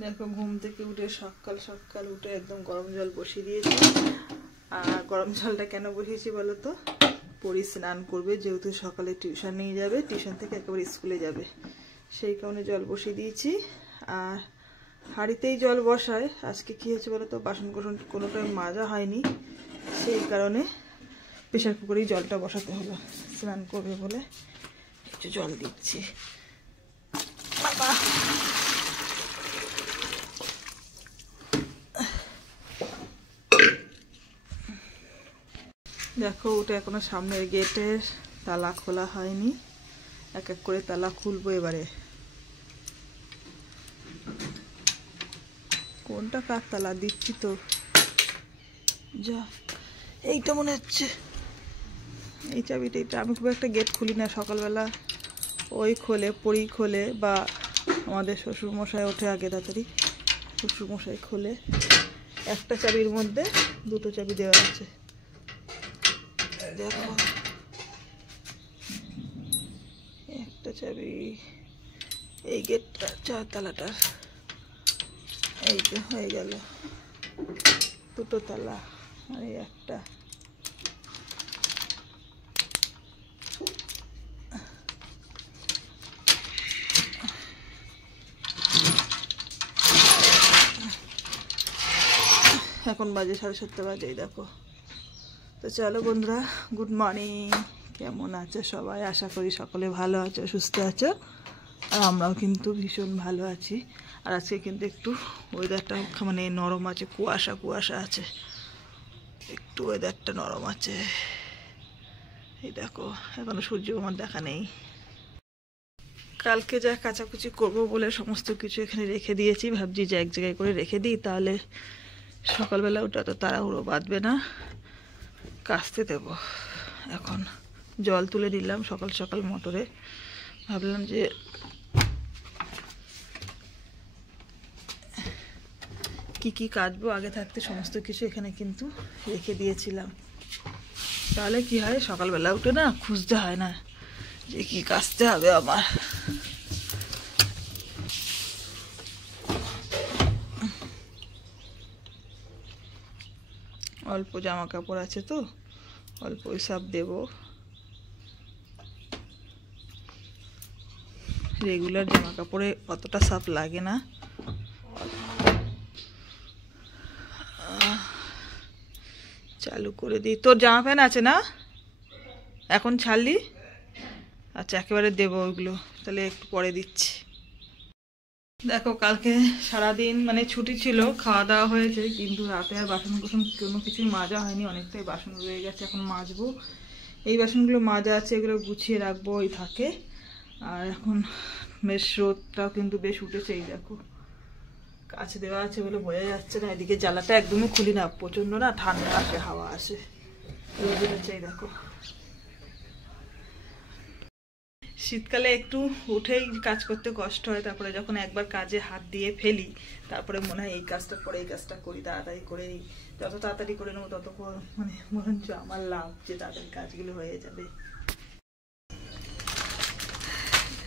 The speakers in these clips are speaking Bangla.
দেখো ঘুম থেকে উঠে সকাল সকাল উঠে একদম গরম জল বসিয়ে দিয়েছি। আর গরম জলটা কেন বসিয়েছি বলো তো, পরি স্নান করবে, যেহেতু সকালে টিউশন নিয়ে যাবে, টিউশন থেকে একেবারে স্কুলে যাবে, সেই কারণে জল বসিয়ে দিয়েছি। আর হাঁড়িতেই জল বসায়। আজকে কি হয়েছে বলো তো, বাসন কোসন কোনোটাই মাজা হয়নি, সেই কারণে প্রেশার কুকারেই জলটা বসাতে হলো। স্নান করবে বলে একটু জল দিচ্ছি। বাবা দেখো ওটা এখনো সামনের গেটের তালা খোলা হয়নি, এক এক করে তালা খুলবো এবারে। কোনটা কার তালা দিচ্ছি তো, যা এইটা মনে হচ্ছে এই চাবিটা। এটা আমি খুব একটা গেট খুলি না সকালবেলা, ওই খোলে, পরি খোলে, বা আমাদের শ্বশুরমশাই ওঠে আগে তাড়াতাড়ি, শ্বশুরমশাই খোলে। একটা চাবির মধ্যে দুটো চাবি দেওয়া আছে, দেখো একটা চাবি এই গেটটা, চারতলাটার, এই তো হয়ে গেল দুটো তালা, আর এই একটা। এখন বাজে 7:30 বাজে, দেখো। তো চলো বন্ধুরা, গুড মর্নিং। কেমন আছো সবাই? আশা করি সকলে ভালো আছো, সুস্থ আছো। আর আমরাও কিন্তু ভীষণ ভালো আছি। আর আজকে কিন্তু একটু ওয়েদারটা মানে নরম আছে, কুয়াশা কুয়াশা আছে, একটু ওয়েদারটা নরম আছে। এই দেখো এখনো সূর্য আমার দেখা নেই। কালকে যা কাচাকুচি করবো বলে সমস্ত কিছু এখানে রেখে দিয়েছি, ভাবছি যে এক জায়গায় করে রেখে দিই, তাহলে সকালবেলা ওটা তো তাড়াহুড়ো বাঁধবে না, কাচতে দেব। এখন জল তুলে দিলাম সকাল সকাল মোটরে, ভাবলাম যে কি কি কাচবো, আগে থাকতে সমস্ত কিছু এখানে কিন্তু রেখে দিয়েছিলাম, তাহলে কি হয় সকালবেলা উঠে না খুঁজতে হয় না যে কি কাচতে হবে আমার। অল্প জামা কাপড় আছে তো, অল্প সব দেব, রেগুলার জামা কাপড়ে অতটা সাফ লাগে না। চালু করে দিই। তোর জামা প্যান্ট আছে না এখন ছাড়লি? আচ্ছা একেবারে দেবো ওইগুলো, তাহলে একটু পরে দিচ্ছি। দেখো কালকে সারাদিন মানে ছুটি ছিল, খাওয়া দাওয়া হয়েছে, কিন্তু রাতে আর বাসন কুসন কোনো কিছুই মাজা হয়নি, অনেকটাই বাসন রয়ে গেছে, এখন মাজবো। এই বাসনগুলো মাজা আছে, এগুলো গুছিয়ে রাখবো, ওই থাকে। আর এখন বেশ রোদটাও কিন্তু বেশ উঠেছে, এই দেখো কাছে দেওয়া আছে বলে বোঝা যাচ্ছে না। এদিকে জ্বালাটা একদমই খুলি না, প্রচণ্ড না ঠান্ডা আসে, হাওয়া আসে, রোদ উঠেছে এই দেখো। শীতকালে একটু উঠেই কাজ করতে কষ্ট হয়, তারপরে যখন একবার কাজে হাত দিয়ে ফেলি, তারপরে মনে হয় এই কাজটা পরে এই কাজটা করি, তাড়াতাড়ি করে, যত তাড়াতাড়ি করে নেবো তত মানে বরঞ্চ আমার লাভ, যে তাড়াতাড়ি কাজগুলো হয়ে যাবে।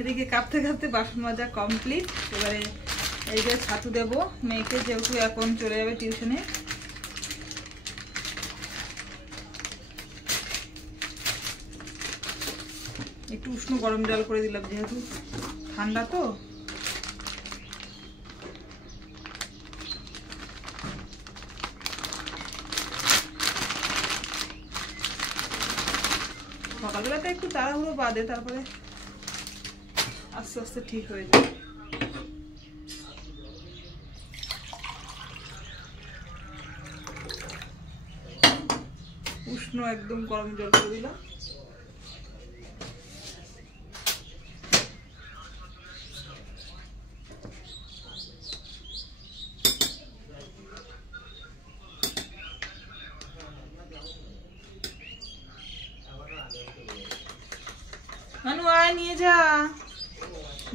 এদিকে কাঁপতে কাঁপতে বাসন মাজা কমপ্লিট। এবারে এই যে ছাতু দেবো মেয়েকে, যেহেতু এখন চলে যাবে টিউশনে। একটু উষ্ণ গরম জল করে দিলাম, যেহেতু ঠান্ডা তো। সকালবেলাতে একটু তাড়াহুড়ো বাদে, তারপরে আস্তে আস্তে ঠিক হয়ে যায়। উষ্ণ একদম গরম জল করে দিলাম। মানু আয় নিয়ে যা,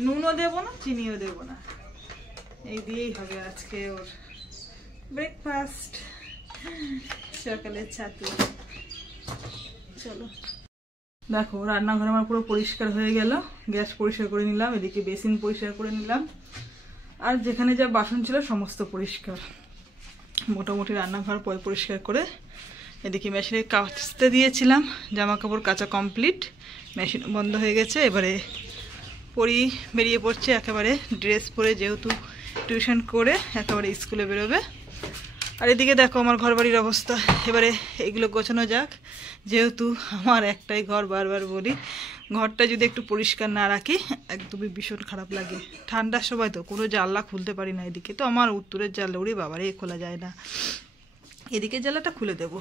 নুনও দেবো না চিনিও দেবো না, এই দিয়েই হবে আজকে ওর ব্রেকফাস্ট, সকালের ছাতু। চলো দেখো রান্নাঘর আমার পুরো পরিষ্কার হয়ে গেল, গ্যাস পরিষ্কার করে নিলাম, এদিকে বেসিন পরিষ্কার করে নিলাম, আর যেখানে যা বাসন ছিল সমস্ত পরিষ্কার, মোটামুটি রান্নাঘর পরিষ্কার করে এদিকে মেশিনে কাচতে দিয়েছিলাম, জামা কাপড় কাচা কমপ্লিট, মেশিন বন্ধ হয়ে গেছে। এবারে পরি বেরিয়ে পড়ছে একেবারে ড্রেস পরে, যেহেতু টিউশন করে একেবারে স্কুলে বেরোবে। আর এদিকে দেখো আমার ঘর বাড়ির অবস্থা, এবারে এগুলো গোছানো যাক। যেহেতু আমার একটাই ঘর, বারবার বলি ঘরটা যদি একটু পরিষ্কার না রাখি একদমই ভীষণ খারাপ লাগে। ঠান্ডার সময় তো কোনো জানলা খুলতে পারি না, এদিকে তো আমার উত্তরের জানলা উড়ি বাবারে খোলা যায় না, এদিকে জানলাটা খুলে দেব।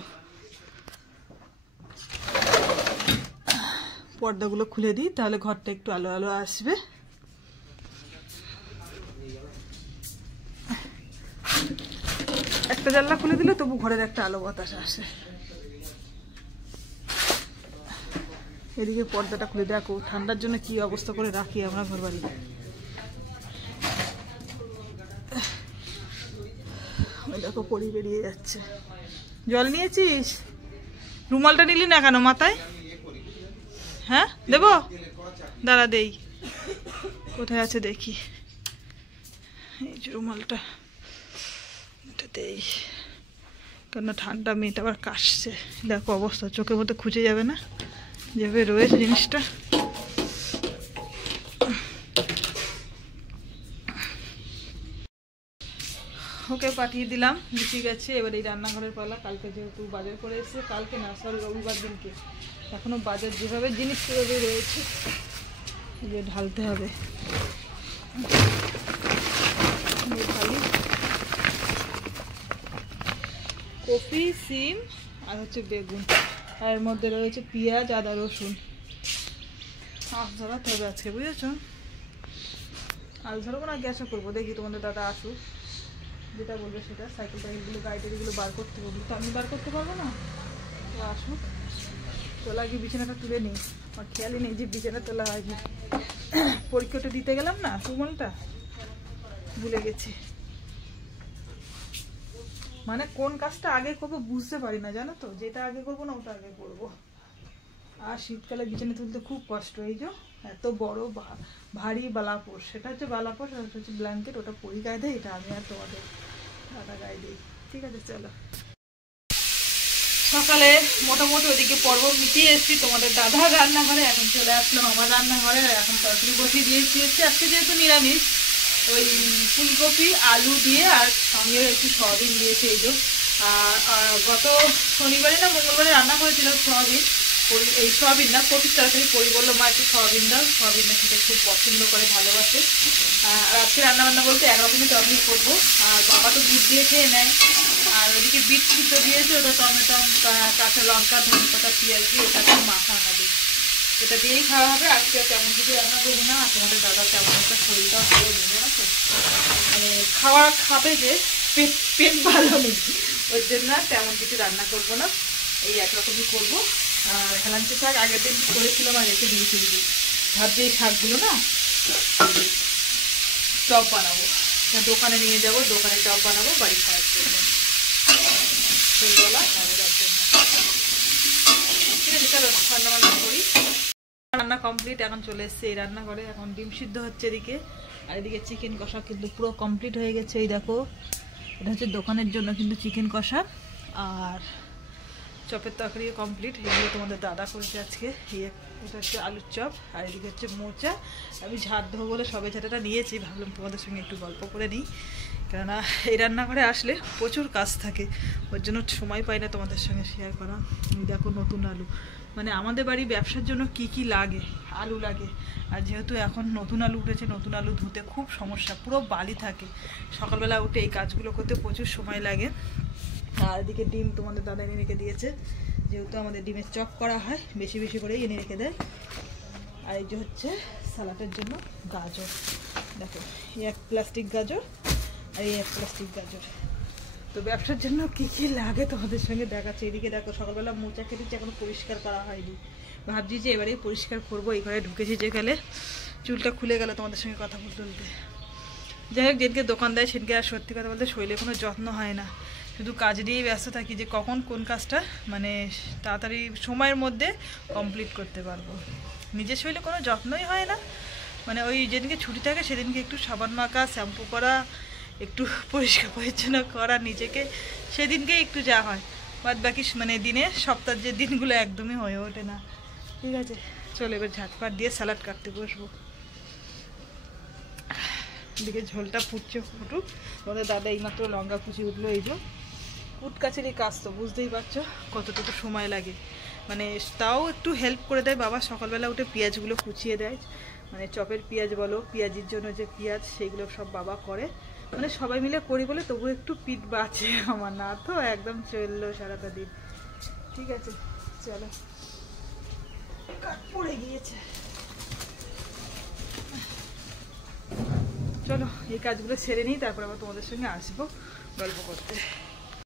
পর্দাগুলো খুলে দিই, তাহলে ঘরটা একটু আলো আলো আসবে। একটা জানলা খুলে দিলে তবু ঘরের একটা আলো বাতাস আসে। এদিকে পর্দাটা খুলে দেখো ঠান্ডার জন্য কি অবস্থা করে রাখি আমরা ঘর বাড়ি। ওই দেখো পরি বেরিয়ে যাচ্ছে। জল নিয়েছিস? রুমালটা নিলি না কেন মাথায়? হ্যাঁ দেবো, দাঁড়া দেই, কোথায় আছে দেখি। এই যে রুমালটা, এটা দেই, কেন ঠান্ডা মেয়েটা আবার কাশছে। দেখো অবস্থা, চোখের মধ্যে খুঁজে যাবে না যেভাবে রয়েছে জিনিসটা। ওকে পাঠিয়ে দিলাম, গুছি গেছে। এবার এই রান্নাঘরের পালা। কালকে যেহেতু বাজার করে এসেছে, কালকে না সরি রবিবার দিনকে, এখনো বাজার যেভাবে জিনিস সেভাবে রয়েছে, যে ঢালতে হবে। ঢালি কপি, সিম আর হচ্ছে বেগুন, আর এর মধ্যে রয়েছে পেঁয়াজ, আদা, রসুন। আজ ধরাতে হবে আজকে, বুঝেছ? আজ ধরবো না, গ্যাসও করবো। দেখি তোমাদের দাদা আসুক, যেটা বলবে সেটা। সাইকেল টাইকেলগুলো গাড়ি টাড়িগুলো বার করতে বলবো, তো আমি বার করতে পারবো না, তো আসুক। তোলা গিয়ে বিছানাটা তুলে নিই, আমার খেয়ালই নেই যে বিছানা তোলা হয়নি। পরীক্ষাটা দিতে গেলাম না, সুমনটা ভুলে গেছি। মানে কোন কাজটা আগে করবো বুঝতে পারি না, জানো তো, যেটা আগে করবো না ওটা আগে করবো। আর শীতকালে বিছানা তুলতে খুব কষ্ট। এই যে এত বড় ভারী বালাপোষ, সেটা হচ্ছে বালাপোষ, আর হচ্ছে ব্ল্যাঙ্কেট, ওটা পরি গায়ে দেয়, এটা আমি আর তোমাদের দাদা গায়ে দিই। ঠিক আছে চলো। সকালে মোটামুটি ওদিকে পর্ব মিটিয়ে এসেছি, তোমাদের দাদার রান্নাঘরে। এখন চলে আসলাম আমার রান্নাঘরে, এখন তরকারি বসিয়ে দিয়েছি। আজকে যেহেতু নিরামিষ, ওই ফুলকপি আলু দিয়ে আর সঙ্গে একটু সয়াবিন দিয়েছে। এই যে গত শনিবারে না মঙ্গলবারে রান্না করেছিল সয়াবিন, এই সয়াবিন না কপির তরকারি। পরি বললো মা একটু সয়াবিন দাও, সয়াবিন না খেতে খুব পছন্দ করে, ভালোবাসে। আর আজকে রান্নাবান্না বলতে একরকমই তরকারি করবো। আর বাবা তো দুধ দিয়ে খেয়ে নেয়। আর ওদিকে বিট সিদ্ধ দিয়েছে, ওটা টমেটো, কাঁচা লঙ্কা, ধনেপাতা, পেঁয়াজ দিয়ে ওটা একটু মাখা হবে, এটা দিয়েই খাওয়া হবে। আজকে তেমন কিছু রান্না করবো না। তোমাদের দাদা তেমন একটা শরীরটা ভালো নেই, জানো তো, মানে খাওয়া খাবে যে পেট ভালো নেই, ওই জন্য তেমন কিছু রান্না করবো না, এই একরকমই করবো। আর হেলাঞ্চি শাক আগের দিন করেছিলাম আর রেখে দিয়েছি, ভাবছি এই শাকগুলো না চপ বানাবো, দোকানে নিয়ে যাবো, দোকানে চপ বানাবো বাড়ি খাওয়ার জন্য, সন্ধ্যাবেলা খাবো তার জন্য। ঠিক আছে চলো রান্না বান্না করি। রান্না কমপ্লিট, এখন চলে এসছে এই রান্নাঘরে। এখন ডিম সিদ্ধ হচ্ছে এদিকে, আর এদিকে চিকেন কষা কিন্তু পুরো কমপ্লিট হয়ে গেছে। এই দেখো, এটা হচ্ছে দোকানের জন্য কিন্তু চিকেন কষা, আর চপের তরকারিও কমপ্লিট। এগুলো তোমাদের দাদা করেছে আজকে। এটা হচ্ছে আলুর চপ, আর এদিকে হচ্ছে মোচা। আমি ঝাড় দেবো বলে সবে ঝাঁটাটা নিয়েছি, ভাবলাম তোমাদের সঙ্গে একটু গল্প করে নিই, কেননা এই রান্নাঘরে আসলে প্রচুর কাজ থাকে, ওর জন্য সময় পাই না তোমাদের সঙ্গে শেয়ার করা। এই দেখো নতুন আলু, মানে আমাদের বাড়ি ব্যবসার জন্য কি কি লাগে, আলু লাগে। আর যেহেতু এখন নতুন আলু উঠেছে, নতুন আলু ধুতে খুব সমস্যা, পুরো বালি থাকে। সকালবেলা উঠে এই কাজগুলো করতে প্রচুর সময় লাগে। আর এদিকে ডিম তোমাদের দাদা এনে রেখে দিয়েছে, যেহেতু আমাদের ডিমের চপ করা হয়, বেশি বেশি করেই এনে রেখে দেয়। আর এই যে হচ্ছে সালাটের জন্য গাজর, দেখো এই এক প্লাস্টিক গাজর আর এই এক প্লাস্টিক গাজর। তো ব্যবসার জন্য কি কি লাগে তোমাদের সঙ্গে দেখাচ্ছে। এদিকে দেখো সকালবেলা মোচা কেটেছি, এখনো পরিষ্কার করা হয়নি, ভাবছি যে এবারেই পরিষ্কার করবো। এই ঘরে ঢুকেছি যে গেলে চুলটা খুলে গেল তোমাদের সঙ্গে কথা বলতে বলতে। যাই হোক, যেদিকে দোকান দেয় সেদিকে আর সত্যি কথা বলতে শরীরে কোনো যত্ন হয় না, শুধু কাজ নিয়েই ব্যস্ত থাকি যে কখন কোন কাজটা মানে তাড়াতাড়ি সময়ের মধ্যে কমপ্লিট করতে পারবো। নিজের শরীরে কোনো যত্নই হয় না, মানে ওই যেদিনকে ছুটি থাকে সেদিনকে একটু সাবান মাখা, শ্যাম্পু করা, একটু পরিষ্কার পরিচ্ছন্ন করা নিজেকে, সেদিনকে একটু যা হয়। বাদ বাকি মানে দিনে সপ্তাহের যে দিনগুলো একদমই হয়ে ওঠে না। ঠিক আছে, চলো এবার ঝাটপাট দিয়ে স্যালাড কাটতে বসবো। এদিকে ঝোলটা ফুটছে, ফুটুক। তোমাদের দাদা এইমাত্র লঙ্কা কুচি উঠলো। এই যে কুটকাচেরই কাজ তো বুঝতেই পারছো কতটুকু সময় লাগে। মানে তাও একটু হেল্প করে দেয় বাবা, সকালবেলা উঠে পেঁয়াজগুলো কুচিয়ে দেয়। মানে চপের পেঁয়াজ বলো, পেঁয়াজির জন্য যে পেঁয়াজ, সেইগুলো সব বাবা করে। মানে সবাই মিলে করি বলে তবু একটু পিঠ বাঁচে আমার, না তো একদম চললো সারাটা দিন। ঠিক আছে, চলো। কাঠ পড়ে গিয়েছে, চলো এই কাজগুলো সেরে নিই, তারপর আবার তোমাদের সঙ্গে আসবো গল্প করতে।